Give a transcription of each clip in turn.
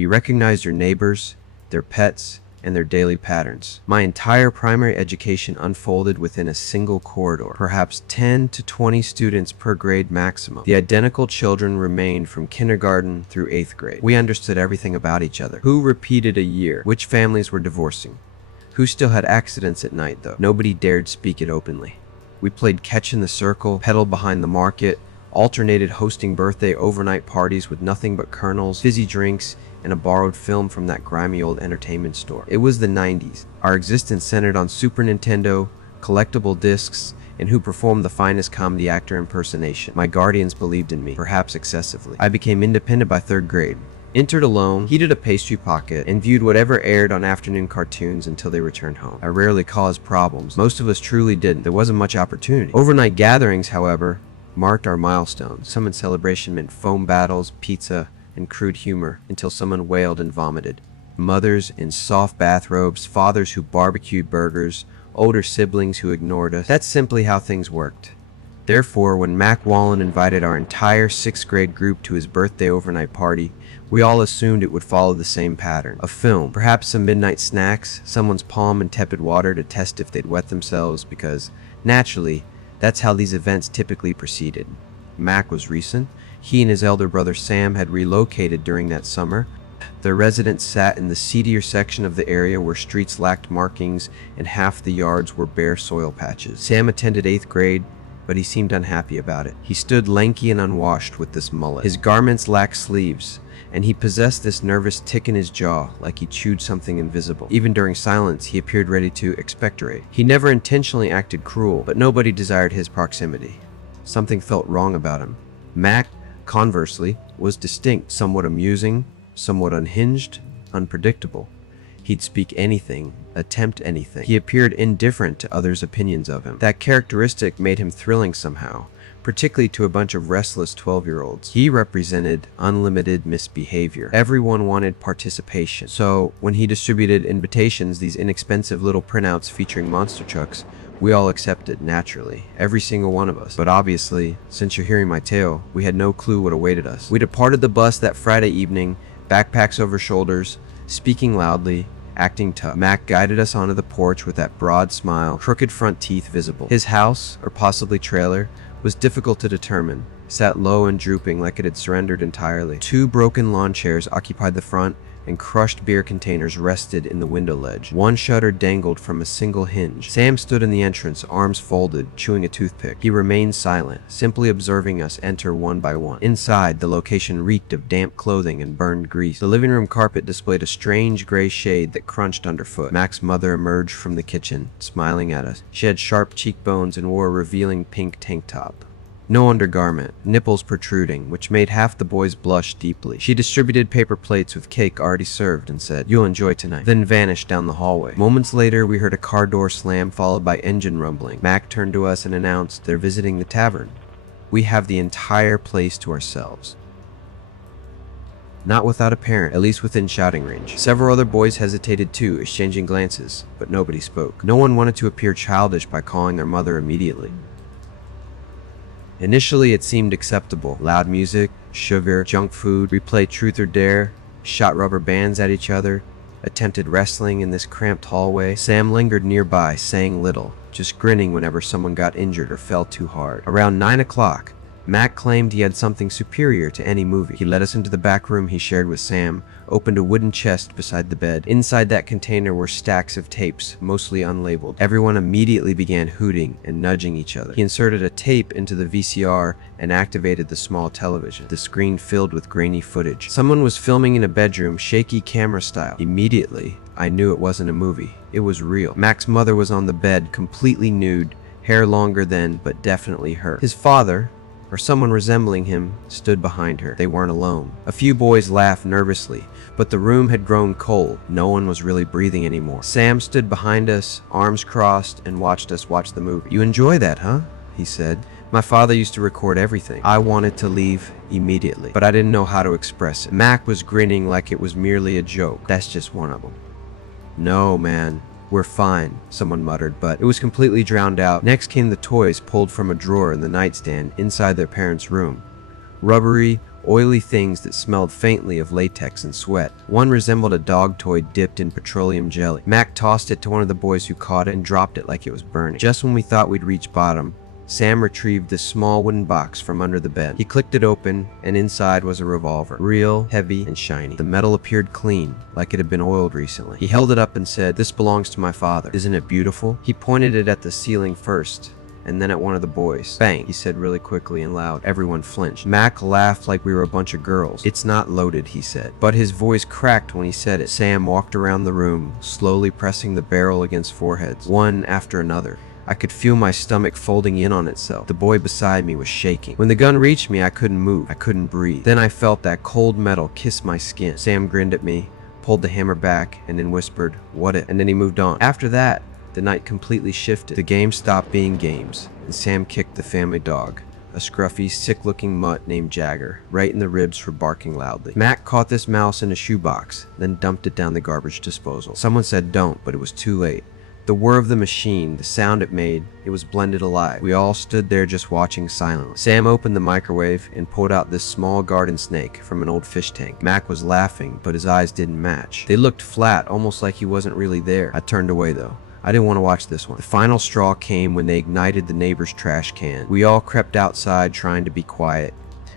You recognized your neighbors, their pets, and their daily patterns. My entire primary education unfolded within a single corridor, perhaps 10 to 20 students per grade maximum. The identical children remained from kindergarten through 8th grade. We understood everything about each other. Who repeated a year? Which families were divorcing? Who still had accidents at night, though? Nobody dared speak it openly. We played catch in the circle, pedaled behind the market, alternated hosting birthday overnight parties with nothing but kernels, fizzy drinks, and a borrowed film from that grimy old entertainment store. It was the 90s. Our existence centered on Super Nintendo, collectible discs, and who performed the finest comedy actor impersonation. My guardians believed in me, perhaps excessively. I became independent by 3rd grade, entered alone, heated a pastry pocket, and viewed whatever aired on afternoon cartoons until they returned home. I rarely caused problems. Most of us truly didn't. There wasn't much opportunity. Overnight gatherings, however, marked our milestones. Some in celebration meant foam battles, pizza, and crude humor until someone wailed and vomited. Mothers in soft bathrobes, fathers who barbecued burgers, older siblings who ignored us. That's simply how things worked. Therefore, when Mac Wallen invited our entire 6th grade group to his birthday overnight party, we all assumed it would follow the same pattern. A film, perhaps some midnight snacks, someone's palm and tepid water to test if they'd wet themselves, because, naturally, that's how these events typically proceeded. Mac was recent. He and his elder brother Sam had relocated during that summer. Their residence sat in the seedier section of the area where streets lacked markings and half the yards were bare soil patches. Sam attended 8th grade, but he seemed unhappy about it. He stood lanky and unwashed with this mullet. His garments lacked sleeves, and he possessed this nervous tick in his jaw, like he chewed something invisible. Even during silence, he appeared ready to expectorate. He never intentionally acted cruel, but nobody desired his proximity. Something felt wrong about him. Mac, conversely, was distinct, somewhat amusing, somewhat unhinged, unpredictable. He'd speak anything, attempt anything. He appeared indifferent to others' opinions of him. That characteristic made him thrilling somehow, particularly to a bunch of restless 12-year-olds. He represented unlimited misbehavior. Everyone wanted participation. So, when he distributed invitations, these inexpensive little printouts featuring monster trucks, we all accepted, naturally, every single one of us. But obviously, since you're hearing my tale, we had no clue what awaited us. We departed the bus that Friday evening, backpacks over shoulders, speaking loudly, acting tough. Mac guided us onto the porch with that broad smile, crooked front teeth visible. His house, or possibly trailer, was difficult to determine, sat low and drooping like it had surrendered entirely. 2 broken lawn chairs occupied the front, and crushed beer containers rested in the window ledge. 1 shutter dangled from a single hinge. Sam stood in the entrance, arms folded, chewing a toothpick. He remained silent, simply observing us enter one by one. Inside, the location reeked of damp clothing and burned grease. The living room carpet displayed a strange gray shade that crunched underfoot. Mac's mother emerged from the kitchen, smiling at us. She had sharp cheekbones and wore a revealing pink tank top. No undergarment, nipples protruding, which made half the boys blush deeply. She distributed paper plates with cake already served and said, "You'll enjoy tonight," then vanished down the hallway. Moments later, we heard a car door slam followed by engine rumbling. Mac turned to us and announced, "They're visiting the tavern. We have the entire place to ourselves." Not without a parent, at least within shouting range. Several other boys hesitated too, exchanging glances, but nobody spoke. No one wanted to appear childish by calling their mother immediately. Initially, it seemed acceptable. Loud music, sugar, junk food, we played truth or dare, shot rubber bands at each other, attempted wrestling in this cramped hallway. Sam lingered nearby, saying little, just grinning whenever someone got injured or fell too hard. Around 9 o'clock, Mac claimed he had something superior to any movie. He led us into the back room he shared with Sam, opened a wooden chest beside the bed. Inside that container were stacks of tapes, mostly unlabeled. Everyone immediately began hooting and nudging each other. He inserted a tape into the VCR and activated the small television, the screen filled with grainy footage. Someone was filming in a bedroom, shaky camera style. Immediately, I knew it wasn't a movie. It was real. Mac's mother was on the bed, completely nude, hair longer than, but definitely her. His father, or someone resembling him, stood behind her. They weren't alone. A few boys laughed nervously, but the room had grown cold. No one was really breathing anymore. Sam stood behind us, arms crossed, and watched us watch the movie. "You enjoy that, huh?" he said. "My father used to record everything." I wanted to leave immediately, but I didn't know how to express it. Mac was grinning like it was merely a joke. "That's just one of them." "No, man. We're fine," someone muttered, but it was completely drowned out. Next came the toys pulled from a drawer in the nightstand inside their parents' room. Rubbery, oily things that smelled faintly of latex and sweat. One resembled a dog toy dipped in petroleum jelly. Mac tossed it to one of the boys who caught it and dropped it like it was burning. Just when we thought we'd reach bottom, Sam retrieved this small wooden box from under the bed. He clicked it open, and inside was a revolver. Real, heavy, and shiny. The metal appeared clean, like it had been oiled recently. He held it up and said, "This belongs to my father. Isn't it beautiful?" He pointed it at the ceiling first, and then at one of the boys. "Bang," he said really quickly and loud. Everyone flinched. Mac laughed like we were a bunch of girls. "It's not loaded," he said. But his voice cracked when he said it. Sam walked around the room, slowly pressing the barrel against foreheads, one after another. I could feel my stomach folding in on itself. The boy beside me was shaking. When the gun reached me, I couldn't move. I couldn't breathe. Then I felt that cold metal kiss my skin. Sam grinned at me, pulled the hammer back, and then whispered, "What it?" And then he moved on. After that, the night completely shifted. The games stopped being games, and Sam kicked the family dog, a scruffy, sick-looking mutt named Jagger, right in the ribs for barking loudly. Mac caught this mouse in a shoebox, then dumped it down the garbage disposal. Someone said don't, but it was too late. The whir of the machine, the sound it made, it was blended alive. We all stood there just watching silently. Sam opened the microwave and pulled out this small garden snake from an old fish tank. Mac was laughing, but his eyes didn't match. They looked flat, almost like he wasn't really there. I turned away though. I didn't want to watch this one. The final straw came when they ignited the neighbor's trash can. We all crept outside trying to be quiet,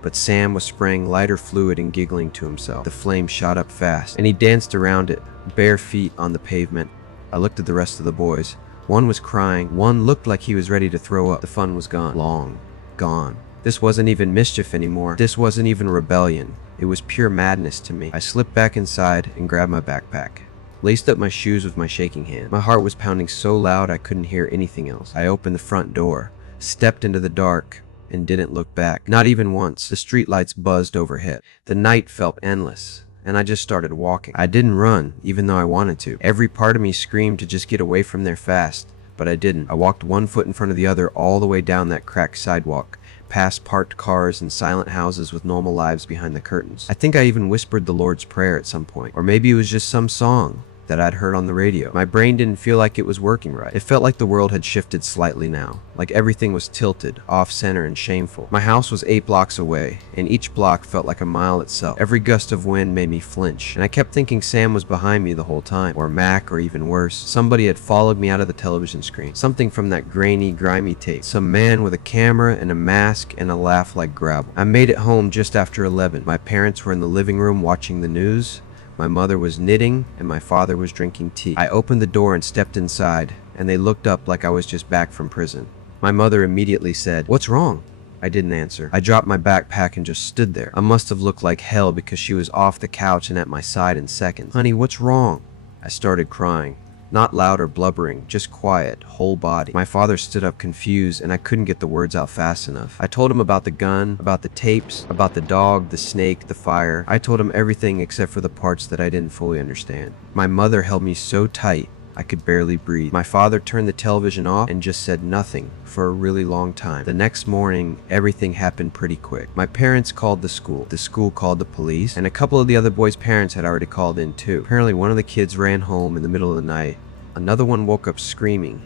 but Sam was spraying lighter fluid and giggling to himself. The flame shot up fast, and he danced around it, bare feet on the pavement. I looked at the rest of the boys. One was crying. One looked like he was ready to throw up. The fun was gone. Long gone. This wasn't even mischief anymore. This wasn't even rebellion. It was pure madness to me. I slipped back inside and grabbed my backpack. Laced up my shoes with my shaking hand. My heart was pounding so loud I couldn't hear anything else. I opened the front door, stepped into the dark, and didn't look back. Not even once. The streetlights buzzed overhead. The night felt endless, and I just started walking. I didn't run, even though I wanted to. Every part of me screamed to just get away from there fast, but I didn't. I walked one foot in front of the other all the way down that cracked sidewalk, past parked cars and silent houses with normal lives behind the curtains. I think I even whispered the Lord's Prayer at some point, or maybe it was just some song that I'd heard on the radio. My brain didn't feel like it was working right. It felt like the world had shifted slightly now, like everything was tilted, off-center, and shameful. My house was 8 blocks away, and each block felt like a mile itself. Every gust of wind made me flinch, and I kept thinking Sam was behind me the whole time, or Mac, or even worse. Somebody had followed me out of the television screen. Something from that grainy, grimy tape. Some man with a camera and a mask and a laugh like gravel. I made it home just after 11. My parents were in the living room watching the news. My mother was knitting, and my father was drinking tea. I opened the door and stepped inside, and they looked up like I was just back from prison. My mother immediately said, "What's wrong?" I didn't answer. I dropped my backpack and just stood there. I must have looked like hell because she was off the couch and at my side in seconds. "Honey, what's wrong?" I started crying. Not loud or blubbering, just quiet, whole body. My father stood up confused, and I couldn't get the words out fast enough. I told him about the gun, about the tapes, about the dog, the snake, the fire. I told him everything except for the parts that I didn't fully understand. My mother held me so tight, I could barely breathe. My father turned the television off and just said nothing for a really long time. The next morning, everything happened pretty quick. My parents called the school called the police, and a couple of the other boys' parents had already called in too. Apparently one of the kids ran home in the middle of the night. Another one woke up screaming.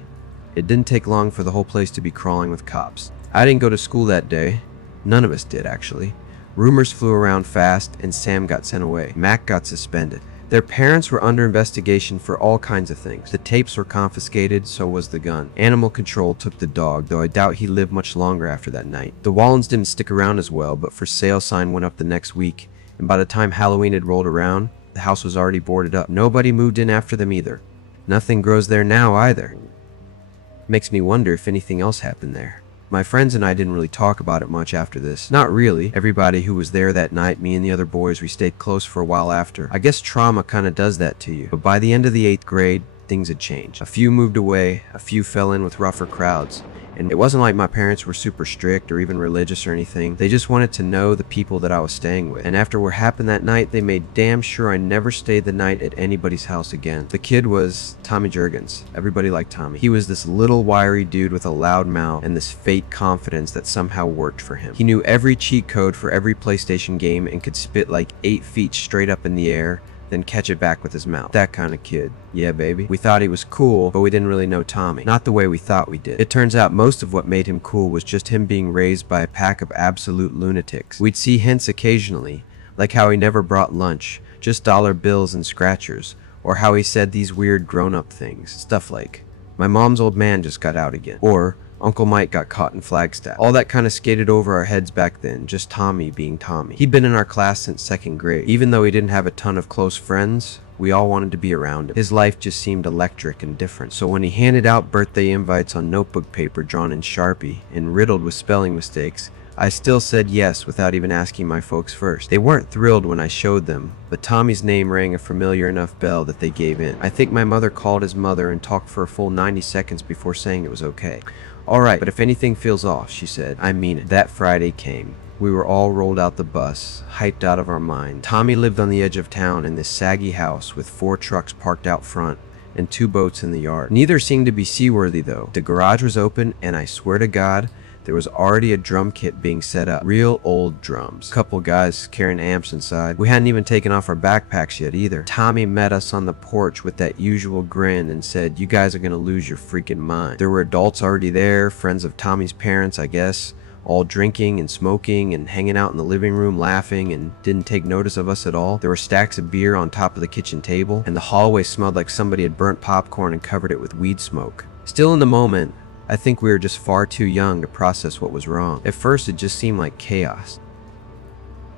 It didn't take long for the whole place to be crawling with cops. I didn't go to school that day. None of us did, actually. Rumors flew around fast, and Sam got sent away. Mac got suspended. Their parents were under investigation for all kinds of things. The tapes were confiscated, so was the gun. Animal control took the dog, though I doubt he lived much longer after that night. The Wallens didn't stick around as well, but for sale sign went up the next week, and by the time Halloween had rolled around, the house was already boarded up. Nobody moved in after them either. Nothing grows there now either. Makes me wonder if anything else happened there. My friends and I didn't really talk about it much after this. Not really. Everybody who was there that night, me and the other boys, we stayed close for a while after. I guess trauma kinda does that to you. But by the end of the 8th grade, things had changed. A few moved away, a few fell in with rougher crowds. And it wasn't like my parents were super strict or even religious or anything. They just wanted to know the people that I was staying with. And after what happened that night, they made damn sure I never stayed the night at anybody's house again. The kid was Tommy Jurgens. Everybody liked Tommy. He was this little wiry dude with a loud mouth and this fake confidence that somehow worked for him. He knew every cheat code for every PlayStation game and could spit like 8 feet straight up in the air, then catch it back with his mouth. That kind of kid. Yeah, baby. We thought he was cool, but we didn't really know Tommy. Not the way we thought we did. It turns out most of what made him cool was just him being raised by a pack of absolute lunatics. We'd see hints occasionally, like how he never brought lunch, just dollar bills and scratchers, or how he said these weird grown-up things. Stuff like, "My mom's old man just got out again," or "Uncle Mike got caught in Flagstaff." All that kind of skated over our heads back then, just Tommy being Tommy. He'd been in our class since 2nd grade. Even though he didn't have a ton of close friends, we all wanted to be around him. His life just seemed electric and different. So when he handed out birthday invites on notebook paper drawn in Sharpie and riddled with spelling mistakes, I still said yes without even asking my folks first. They weren't thrilled when I showed them, but Tommy's name rang a familiar enough bell that they gave in. I think my mother called his mother and talked for a full 90 seconds before saying it was okay. "All right, but if anything feels off," she said, "I mean it." That Friday came. We were all rolled out the bus, hyped out of our mind. Tommy lived on the edge of town in this saggy house with 4 trucks parked out front and 2 boats in the yard. Neither seemed to be seaworthy though. The garage was open, and I swear to God, there was already a drum kit being set up. Real old drums. Couple guys carrying amps inside. We hadn't even taken off our backpacks yet either. Tommy met us on the porch with that usual grin and said, "You guys are gonna lose your freaking mind." There were adults already there, friends of Tommy's parents, I guess, all drinking and smoking and hanging out in the living room laughing and didn't take notice of us at all. There were stacks of beer on top of the kitchen table, and the hallway smelled like somebody had burnt popcorn and covered it with weed smoke. Still in the moment, I think we were just far too young to process what was wrong. At first, it just seemed like chaos.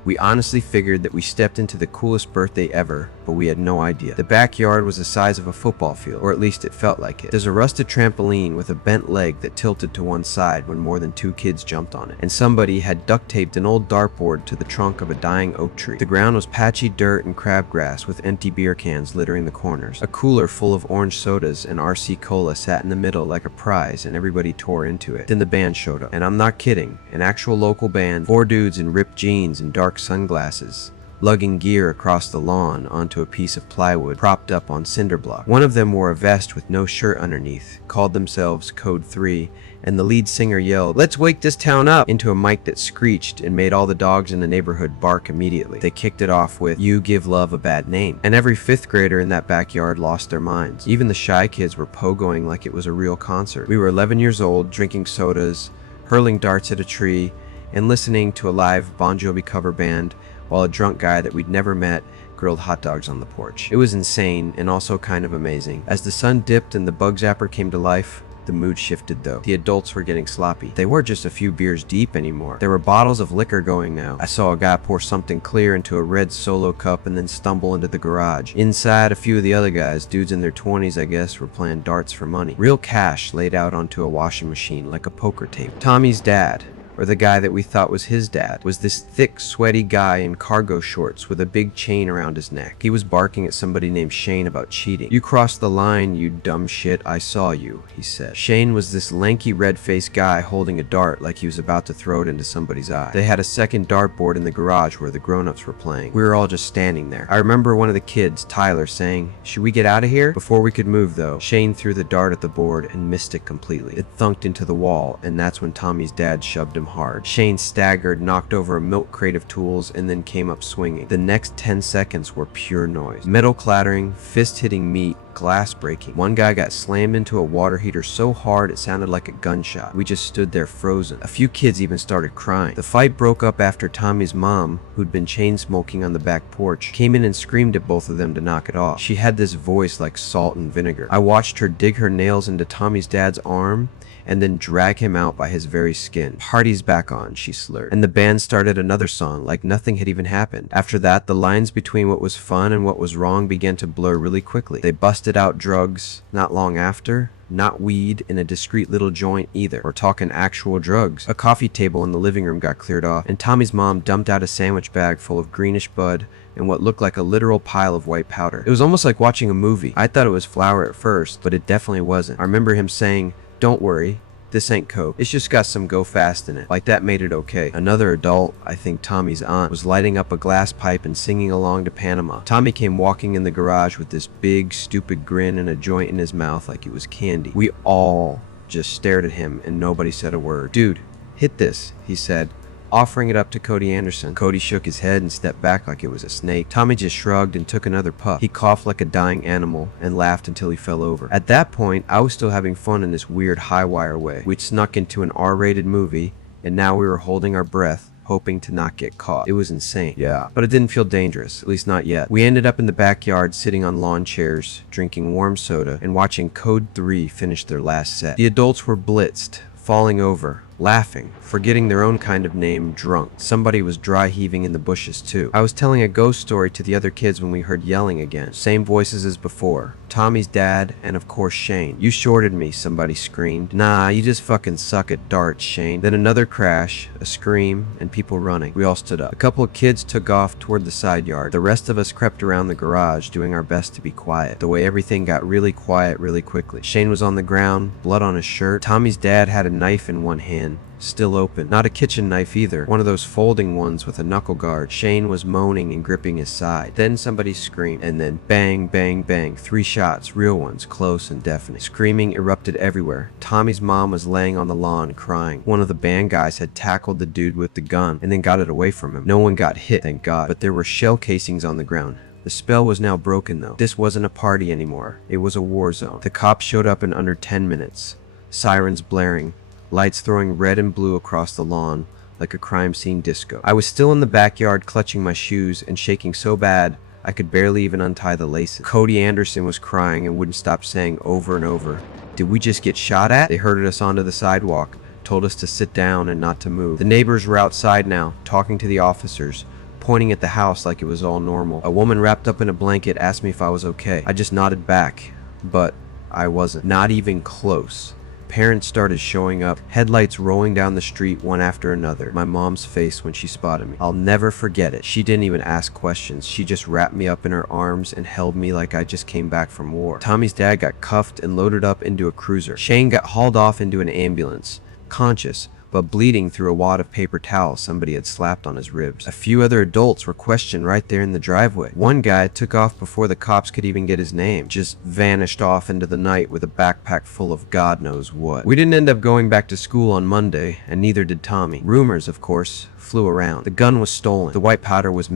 We honestly figured that we stepped into the coolest birthday ever, but we had no idea. The backyard was the size of a football field, or at least it felt like it. There's a rusted trampoline with a bent leg that tilted to one side when more than 2 kids jumped on it, and somebody had duct taped an old dartboard to the trunk of a dying oak tree. The ground was patchy dirt and crabgrass with empty beer cans littering the corners. A cooler full of orange sodas and RC Cola sat in the middle like a prize, and everybody tore into it. Then the band showed up, and I'm not kidding, an actual local band, 4 dudes in ripped jeans and dark sunglasses, lugging gear across the lawn onto a piece of plywood propped up on cinder block. One of them wore a vest with no shirt underneath, called themselves Code 3, and the lead singer yelled, "Let's wake this town up," into a mic that screeched and made all the dogs in the neighborhood bark immediately. They kicked it off with, "You give love a bad name," and every 5th grader in that backyard lost their minds. Even the shy kids were pogoing like it was a real concert. We were 11 years old, drinking sodas, hurling darts at a tree, and listening to a live Bon Jovi cover band while a drunk guy that we'd never met grilled hot dogs on the porch. It was insane and also kind of amazing. As the sun dipped and the bug zapper came to life, the mood shifted though. The adults were getting sloppy. They weren't just a few beers deep anymore. There were bottles of liquor going now. I saw a guy pour something clear into a red Solo cup and then stumble into the garage. Inside, a few of the other guys, dudes in their 20s I guess, were playing darts for money. Real cash laid out onto a washing machine like a poker table. Tommy's dad, or the guy that we thought was his dad, was this thick, sweaty guy in cargo shorts with a big chain around his neck. He was barking at somebody named Shane about cheating. "You crossed the line, you dumb shit, I saw you," he said. Shane was this lanky, red-faced guy holding a dart like he was about to throw it into somebody's eye. They had a second dartboard in the garage where the grown-ups were playing. We were all just standing there. I remember one of the kids, Tyler, saying, "Should we get out of here?" Before we could move, though, Shane threw the dart at the board and missed it completely. It thunked into the wall, and that's when Tommy's dad shoved him hard. Shane staggered, knocked over a milk crate of tools, and then came up swinging. The next 10 seconds were pure noise. Metal clattering, fist hitting meat, glass breaking. One guy got slammed into a water heater so hard it sounded like a gunshot. We just stood there frozen. A few kids even started crying. The fight broke up after Tommy's mom, who'd been chain smoking on the back porch, came in and screamed at both of them to knock it off. She had this voice like salt and vinegar. I watched her dig her nails into Tommy's dad's arm and then drag him out by his very skin. "Party's back on," she slurred. And the band started another song like nothing had even happened. After that, the lines between what was fun and what was wrong began to blur really quickly. They busted out drugs not long after. Not weed in a discreet little joint either. We're talking actual drugs. A coffee table in the living room got cleared off, and Tommy's mom dumped out a sandwich bag full of greenish bud and what looked like a literal pile of white powder. It was almost like watching a movie. I thought it was flour at first, but it definitely wasn't. I remember him saying, "Don't worry, this ain't coke. It's just got some go fast in it." Like that made it okay. Another adult, I think Tommy's aunt, was lighting up a glass pipe and singing along to Panama. Tommy came walking in the garage with this big, stupid grin and a joint in his mouth like it was candy. We all just stared at him and nobody said a word. "Dude, hit this," he said, offering it up to Cody Anderson. Cody shook his head and stepped back like it was a snake. Tommy just shrugged and took another puff. He coughed like a dying animal and laughed until he fell over. At that point, I was still having fun in this weird high-wire way. We'd snuck into an R-rated movie, and now we were holding our breath, hoping to not get caught. It was insane. Yeah. But it didn't feel dangerous, at least not yet. We ended up in the backyard sitting on lawn chairs, drinking warm soda, and watching Code 3 finish their last set. The adults were blitzed, falling over, laughing, forgetting their own kind of name, drunk. Somebody was dry heaving in the bushes too. I was telling a ghost story to the other kids when we heard yelling again. Same voices as before. Tommy's dad, and of course Shane. "You shorted me," somebody screamed. "Nah, you just fucking suck at darts, Shane." Then another crash, a scream, and people running. We all stood up. A couple of kids took off toward the side yard. The rest of us crept around the garage, doing our best to be quiet. The way everything got really quiet really quickly. Shane was on the ground, blood on his shirt. Tommy's dad had a knife in one hand, still open. Not a kitchen knife either, one of those folding ones with a knuckle guard. Shane was moaning and gripping his side. Then somebody screamed, and then bang, bang, bang. 3 shots, real ones, close and deafening. Screaming erupted everywhere. Tommy's mom was laying on the lawn crying. One of the band guys had tackled the dude with the gun and then got it away from him. No one got hit, thank God, but there were shell casings on the ground. The spell was now broken though. This wasn't a party anymore. It was a war zone. The cops showed up in under 10 minutes. Sirens blaring. Lights throwing red and blue across the lawn like a crime scene disco. I was still in the backyard clutching my shoes and shaking so bad I could barely even untie the laces. Cody Anderson was crying and wouldn't stop saying over and over, "Did we just get shot at?" They herded us onto the sidewalk, told us to sit down and not to move. The neighbors were outside now, talking to the officers, pointing at the house like it was all normal. A woman wrapped up in a blanket asked me if I was okay. I just nodded back, but I wasn't. Not even close. Parents started showing up, headlights rolling down the street one after another. My mom's face when she spotted me. I'll never forget it. She didn't even ask questions. She just wrapped me up in her arms and held me like I just came back from war. Tommy's dad got cuffed and loaded up into a cruiser. Shane got hauled off into an ambulance, conscious, but bleeding through a wad of paper towels somebody had slapped on his ribs. A few other adults were questioned right there in the driveway. One guy took off before the cops could even get his name. Just vanished off into the night with a backpack full of God knows what. We didn't end up going back to school on Monday, and neither did Tommy. Rumors, of course, flew around. The gun was stolen. The white powder was